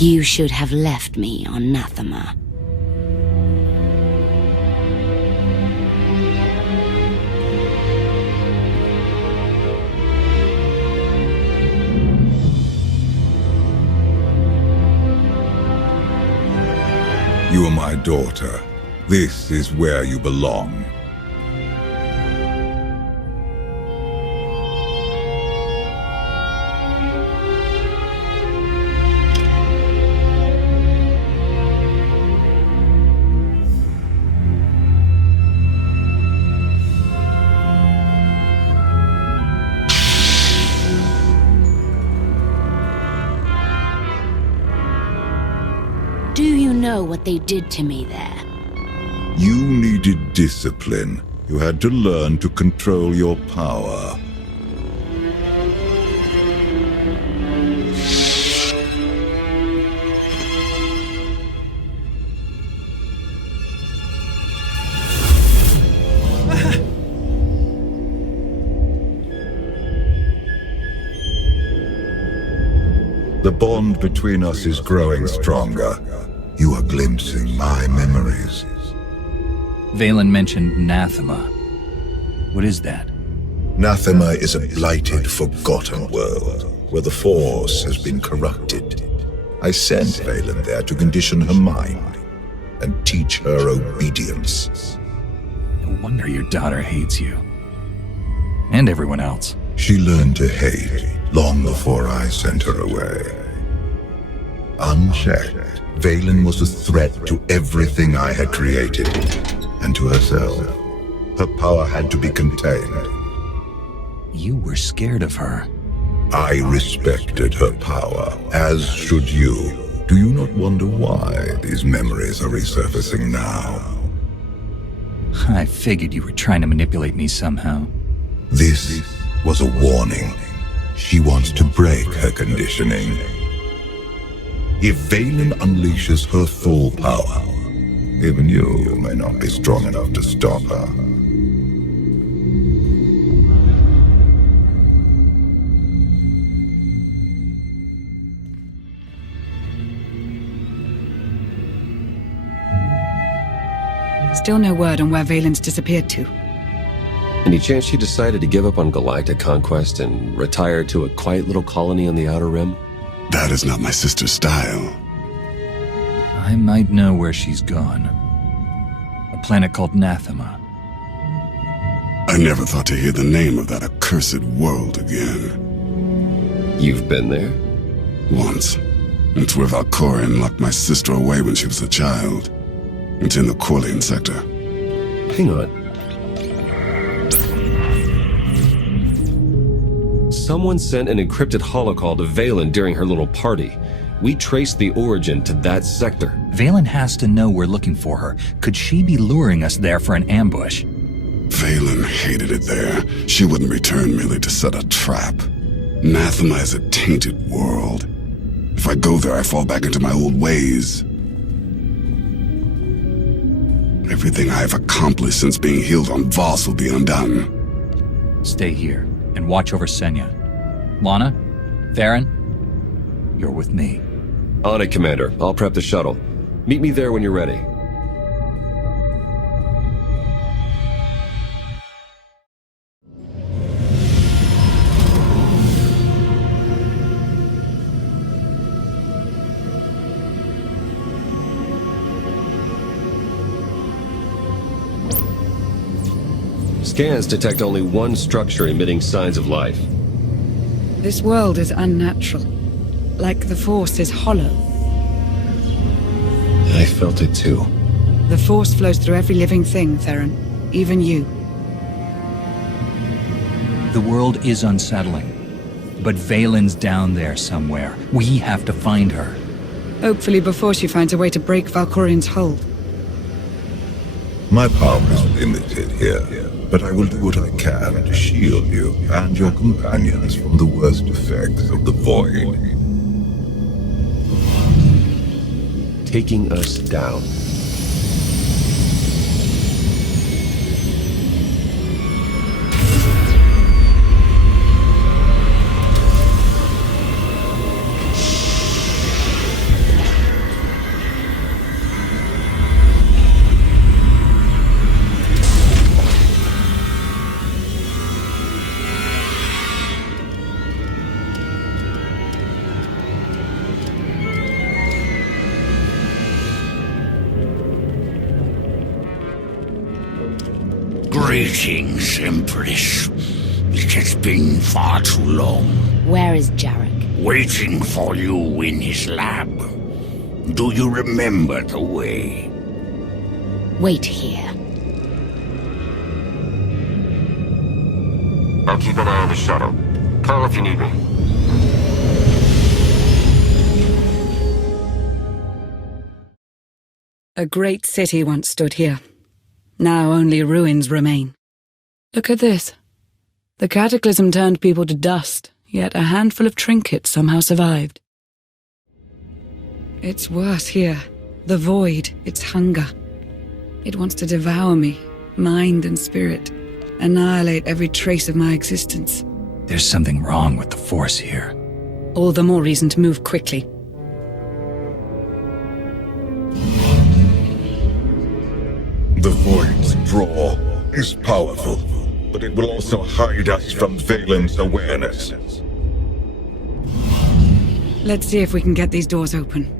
You should have left me on Nathema. You are my daughter. This is where you belong. Do you know what they did to me there? You needed discipline. You had to learn to control your power. The bond between us is growing stronger. You are glimpsing my memories. Vaylin mentioned Nathema. What is that? Nathema is a blighted, forgotten world, where the Force has been corrupted. I sent Vaylin there to condition her mind, and teach her obedience. No wonder your daughter hates you. And everyone else. She learned to hate long before I sent her away. Unchecked, Vaylin was a threat to everything I had created, and to herself. Her power had to be contained. You were scared of her. I respected her power, as should you. Do you not wonder why these memories are resurfacing now? I figured you were trying to manipulate me somehow. This was a warning. She wants to break her conditioning. If Vaylin unleashes her full power, even you may not be strong enough to stop her. Still no word on where Vaylin's disappeared to. Any chance she decided to give up on galactic conquest and retire to a quiet little colony on the Outer Rim? That is not my sister's style. I might know where she's gone. A planet called Nathema. I never thought to hear the name of that accursed world again. You've been there? Once. It's where Valkorion locked my sister away when she was a child. It's in the Corlean sector. Hang on. Someone sent an encrypted holocall to Vaylin during her little party. We traced the origin to that sector. Vaylin has to know we're looking for her. Could she be luring us there for an ambush? Vaylin hated it there. She wouldn't return merely to set a trap. Nathema is a tainted world. If I go there, I fall back into my old ways. Everything I have accomplished since being healed on Voss will be undone. Stay here and watch over Senya. Lana? Theron? You're with me. On it, Commander. I'll prep the shuttle. Meet me there when you're ready. Scans detect only one structure emitting signs of life. This world is unnatural. Like the Force is hollow. I felt it too. The Force flows through every living thing, Theron. Even you. The world is unsettling. But Vaylin's down there somewhere. We have to find her. Hopefully before she finds a way to break Valkorion's hold. My power is limited here, but I will do what I can to shield you and your companions from the worst effects of the Void. Taking us down. Greetings, Empress. It has been far too long. Where is Jarek? Waiting for you in his lab. Do you remember the way? Wait here. I'll keep an eye on the shuttle. Call if you need me. A great city once stood here. Now only ruins remain. Look at this. The cataclysm turned people to dust, yet a handful of trinkets somehow survived. It's worse here. The void, its hunger. It wants to devour me, mind and spirit, annihilate every trace of my existence. There's something wrong with the Force here. All the more reason to move quickly. The Void's draw is powerful, but it will also hide us from Vaylin's awareness. Let's see if we can get these doors open.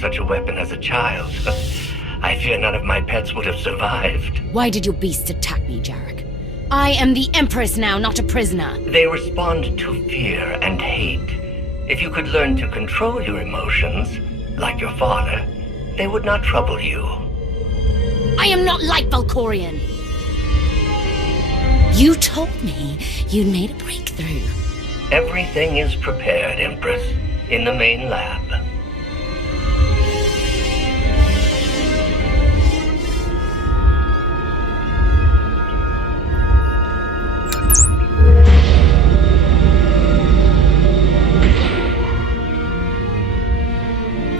Such a weapon as a child. I fear none of my pets would have survived. Why did your beasts attack me, Jarek? I am the Empress now, not a prisoner. They respond to fear and hate. If you could learn to control your emotions, like your father, they would not trouble you. I am not like Valkorion. You told me you'd made a breakthrough. Everything is prepared, Empress, in the main lab.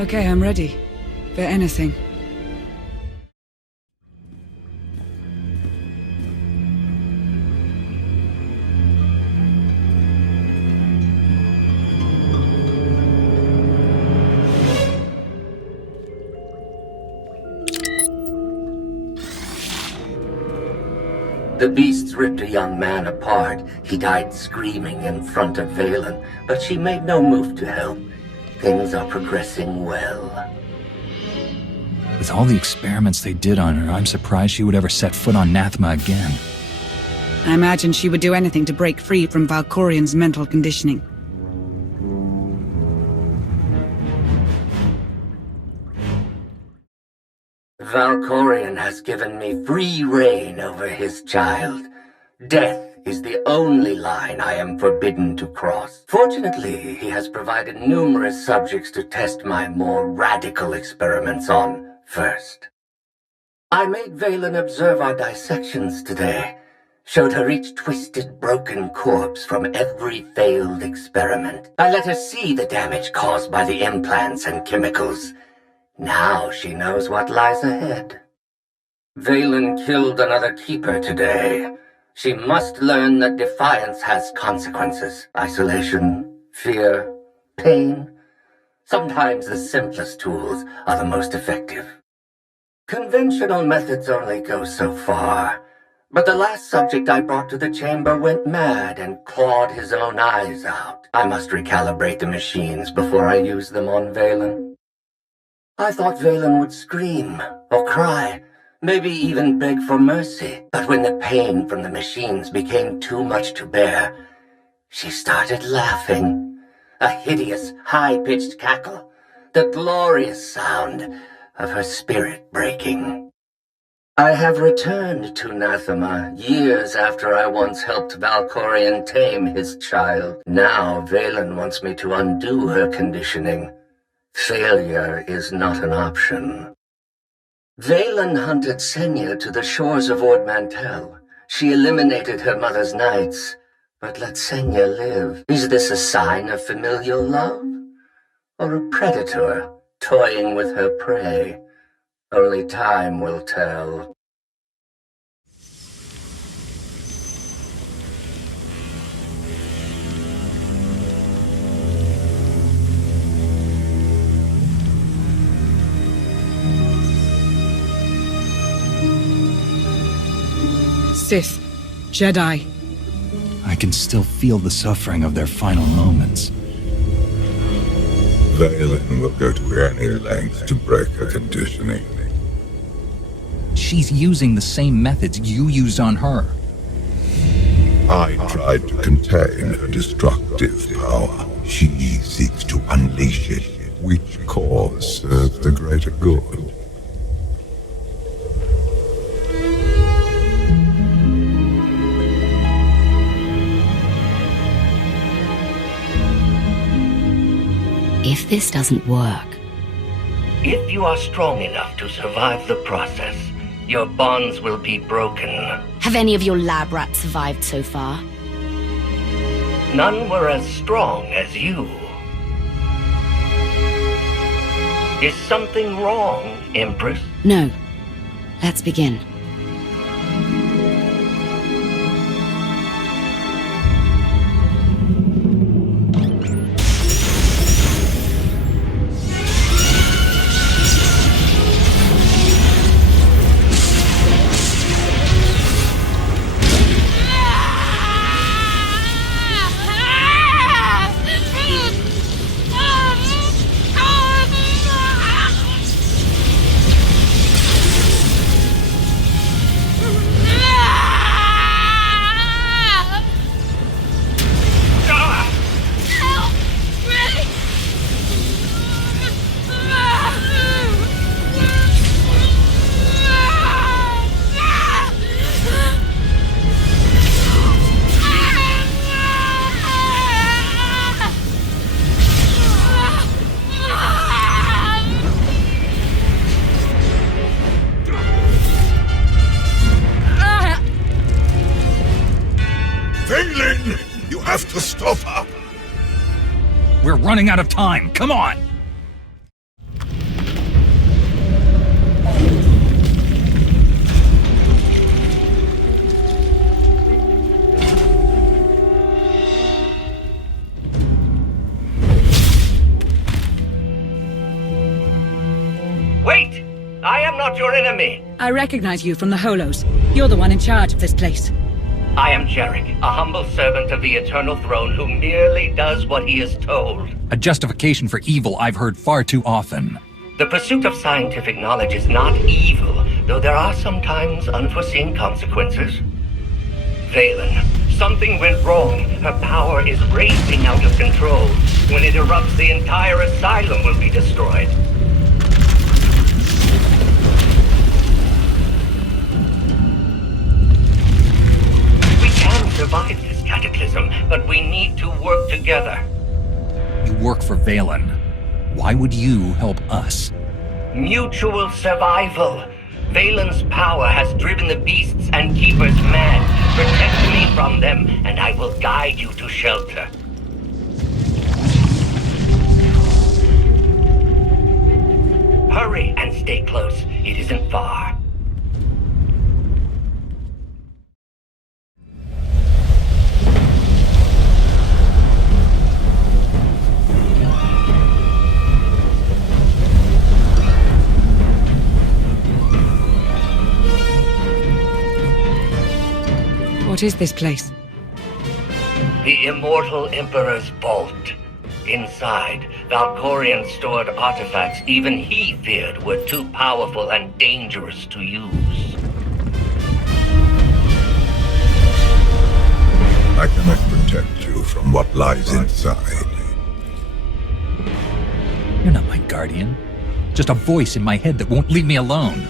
Okay, I'm ready. For anything. The beasts ripped a young man apart. He died screaming in front of Vaylin, but she made no move to help. Things are progressing well. With all the experiments they did on her, I'm surprised she would ever set foot on Nathema again. I imagine she would do anything to break free from Valkorion's mental conditioning. Valkorion has given me free reign over his child. Death is the only line I am forbidden to cross. Fortunately, he has provided numerous subjects to test my more radical experiments on first. I made Vaylin observe our dissections today. Showed her each twisted, broken corpse from every failed experiment. I let her see the damage caused by the implants and chemicals. Now she knows what lies ahead. Vaylin killed another keeper today. She must learn that defiance has consequences. Isolation, fear, pain. Sometimes the simplest tools are the most effective. Conventional methods only go so far. But the last subject I brought to the chamber went mad and clawed his own eyes out. I must recalibrate the machines before I use them on Vaylin. I thought Vaylin would scream or cry, maybe even beg for mercy. But when the pain from the machines became too much to bear, she started laughing. A hideous, high-pitched cackle, the glorious sound of her spirit breaking. I have returned to Nathema years after I once helped Valkorion tame his child. Now Vaylin wants me to undo her conditioning. Failure is not an option. Vaylin hunted Senya to the shores of Ord Mantell. She eliminated her mother's knights, but let Senya live. Is this a sign of familial love? Or a predator toying with her prey? Only time will tell. Sith, Jedi. I can still feel the suffering of their final moments. Vaylin will go to any length to break her conditioning. She's using the same methods you used on her. I tried to contain her destructive power. She seeks to unleash it. Which cause serves the greater good? If this doesn't work... If you are strong enough to survive the process, your bonds will be broken. Have any of your lab rats survived so far? None were as strong as you. Is something wrong, Empress? No. Let's begin. Vaylin! You have to stop her! We're running out of time. Come on! Wait! I am not your enemy! I recognize you from the Holos. You're the one in charge of this place. I am Jarek, a humble servant of the Eternal Throne who merely does what he is told. A justification for evil I've heard far too often. The pursuit of scientific knowledge is not evil, though there are sometimes unforeseen consequences. Vaylin, something went wrong. Her power is racing out of control. When it erupts, the entire asylum will be destroyed. Survive this cataclysm, but we need to work together. You work for Vaylin. Why would you help us? Mutual survival. Vaylin's power has driven the beasts and keepers mad. Protect me from them, and I will guide you to shelter. Hurry and stay close. It isn't far. What is this place? The Immortal Emperor's Vault. Inside, Valkorion stored artifacts even he feared were too powerful and dangerous to use. I cannot protect you from what lies inside. You're not my guardian. Just a voice in my head that won't leave me alone.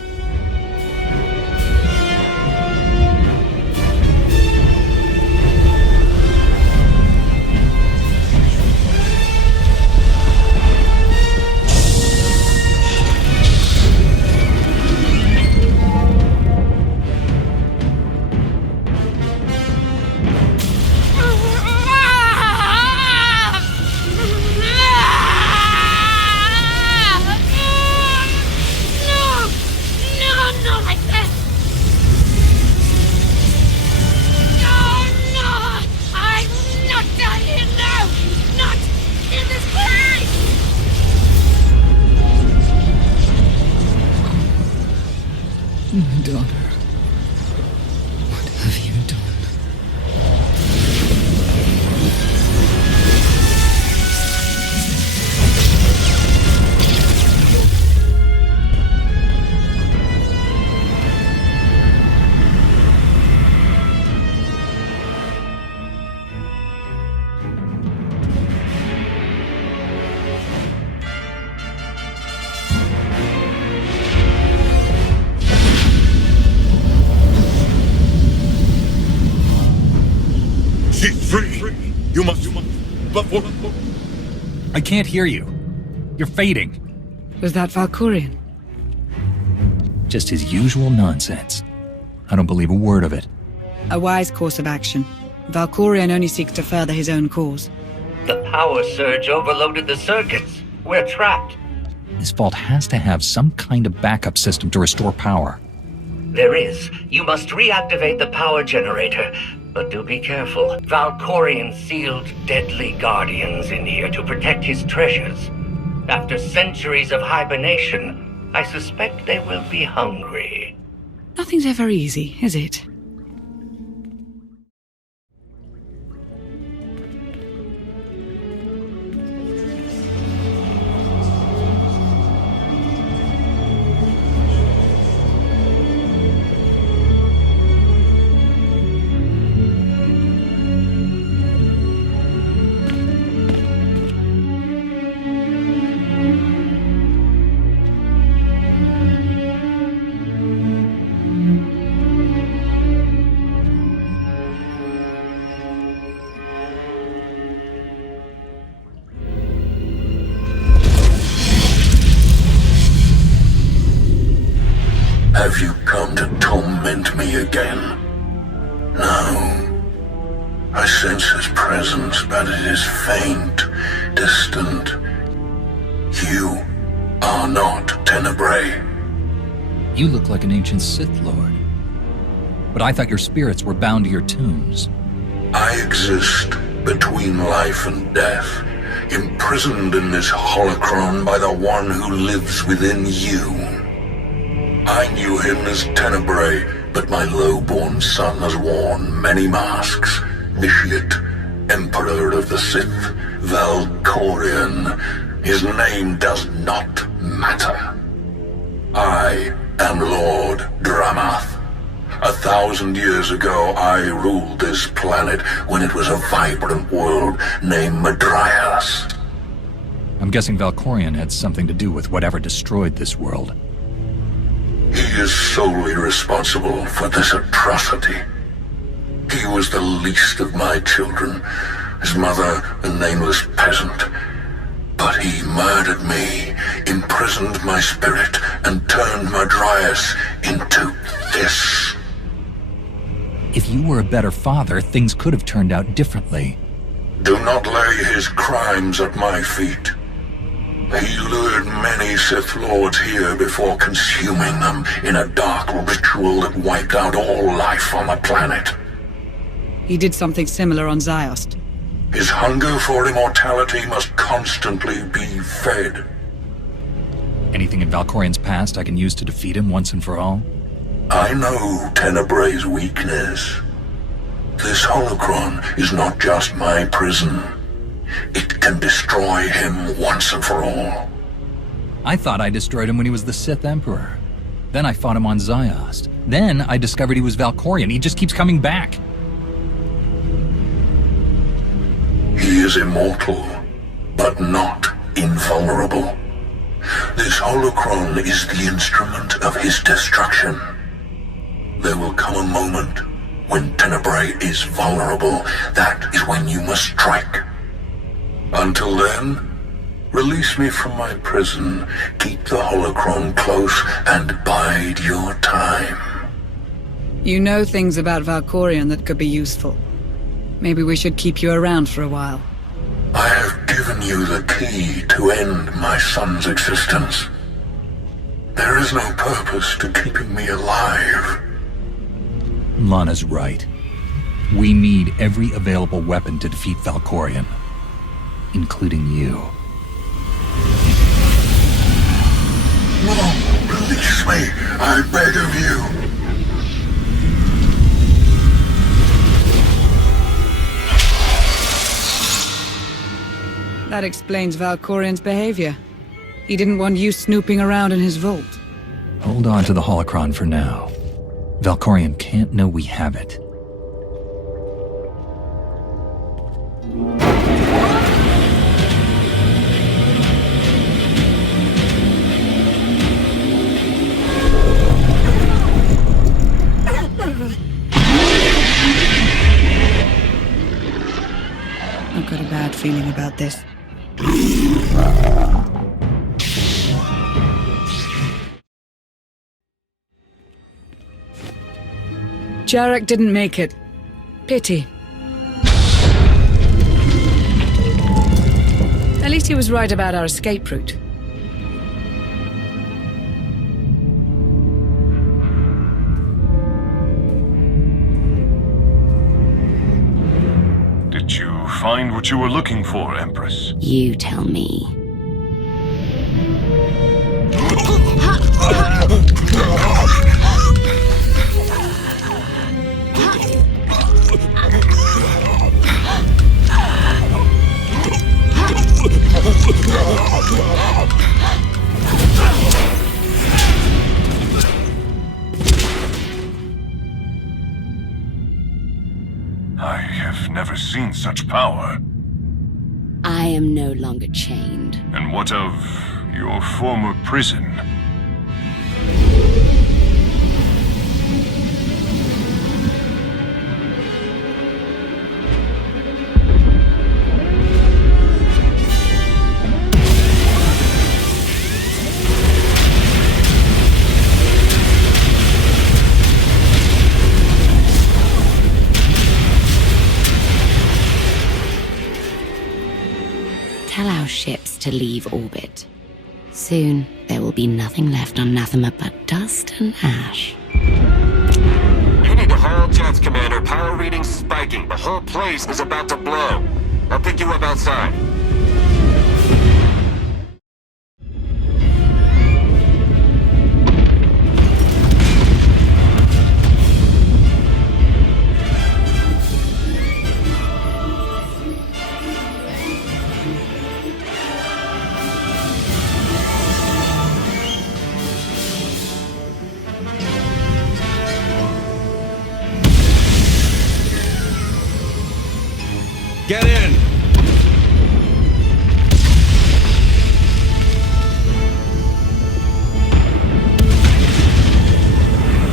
My daughter. What have you done? She's free! You must... But what... I can't hear you. You're fading. Was that Valkorion? Just his usual nonsense. I don't believe a word of it. A wise course of action. Valkorion only seeks to further his own cause. The power surge overloaded the circuits. We're trapped. This vault has to have some kind of backup system to restore power. There is. You must reactivate the power generator. But do be careful. Valkorion sealed deadly guardians in here to protect his treasures. After centuries of hibernation, I suspect they will be hungry. Nothing's ever easy, is it? Have you come to torment me again? No. I sense his presence, but it is faint, distant. You are not Tenebrae. You look like an ancient Sith Lord. But I thought your spirits were bound to your tombs. I exist between life and death, imprisoned in this holocron by the one who lives within you. I knew him as Tenebrae, but my low-born son has worn many masks. Vitiate, Emperor of the Sith, Valkorion. His name does not matter. I am Lord Dramath. 1,000 years ago, I ruled this planet when it was a vibrant world named Madrias. I'm guessing Valkorion had something to do with whatever destroyed this world. He is solely responsible for this atrocity. He was the least of my children, his mother a nameless peasant. But he murdered me, imprisoned my spirit, and turned Madrias into this. If you were a better father, things could have turned out differently. Do not lay his crimes at my feet. He lured many Sith Lords here before consuming them in a dark ritual that wiped out all life on the planet. He did something similar on Ziost. His hunger for immortality must constantly be fed. Anything in Valkorion's past I can use to defeat him once and for all? I know Tenebrae's weakness. This holocron is not just my prison. It can destroy him once and for all. I thought I destroyed him when he was the Sith Emperor. Then I fought him on Ziost. Then I discovered he was Valkorian. He just keeps coming back. He is immortal, but not invulnerable. This holocron is the instrument of his destruction. There will come a moment when Tenebrae is vulnerable. That is when you must strike. Until then, release me from my prison, keep the holocron close, and bide your time. You know things about Valkorian that could be useful. Maybe we should keep you around for a while. I have given you the key to end my son's existence. There is no purpose to keeping me alive. Lana's right. We need every available weapon to defeat Valkorian, including you. No, release me, I beg of you. That explains Valkorian's behavior. He didn't want you snooping around in his vault. Hold on to the holocron for now. Valkorian can't know we have it. I've got a bad feeling about this. Jarek didn't make it. Pity. At least he was right about our escape route. Did you find what you were looking for, Empress? You tell me. I have never seen such power. I am no longer chained. And what of your former prison? Tell our ships to leave orbit. Soon, there will be nothing left on Nathema but dust and ash. You need to haul jets, Commander. Power readings spiking. The whole place is about to blow. I'll pick you up outside. Get in!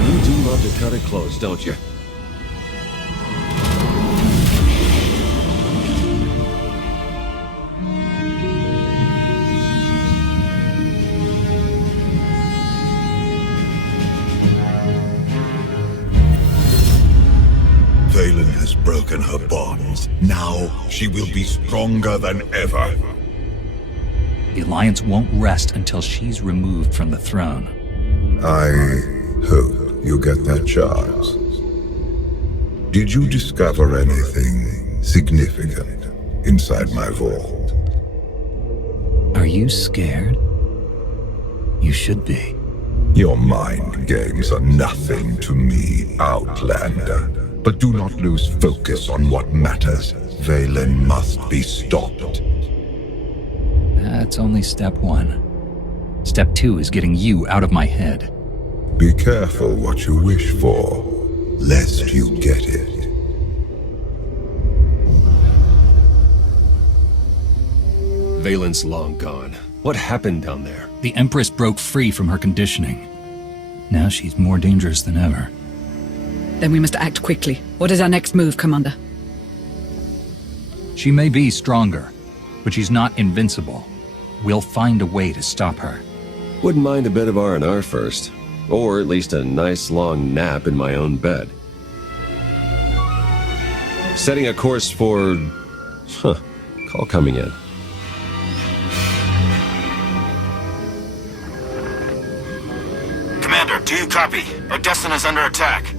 You do love to cut it close, don't you? Vaylin has broken her bonds. Now she will be stronger than ever. The Alliance won't rest until she's removed from the throne. I hope you get that chance. Did you discover anything significant inside my vault? Are you scared? You should be. Your mind games are nothing to me, Outlander. But do not lose focus on what matters. Vaylin must be stopped. That's only step 1. Step 2 is getting you out of my head. Be careful what you wish for, lest you get it. Vaylin's long gone. What happened down there? The Empress broke free from her conditioning. Now she's more dangerous than ever. Then we must act quickly. What is our next move, Commander? She may be stronger, but she's not invincible. We'll find a way to stop her. Wouldn't mind a bit of R&R first. Or at least a nice long nap in my own bed. Setting a course for... Call coming in. Commander, do you copy? Our Destin is under attack.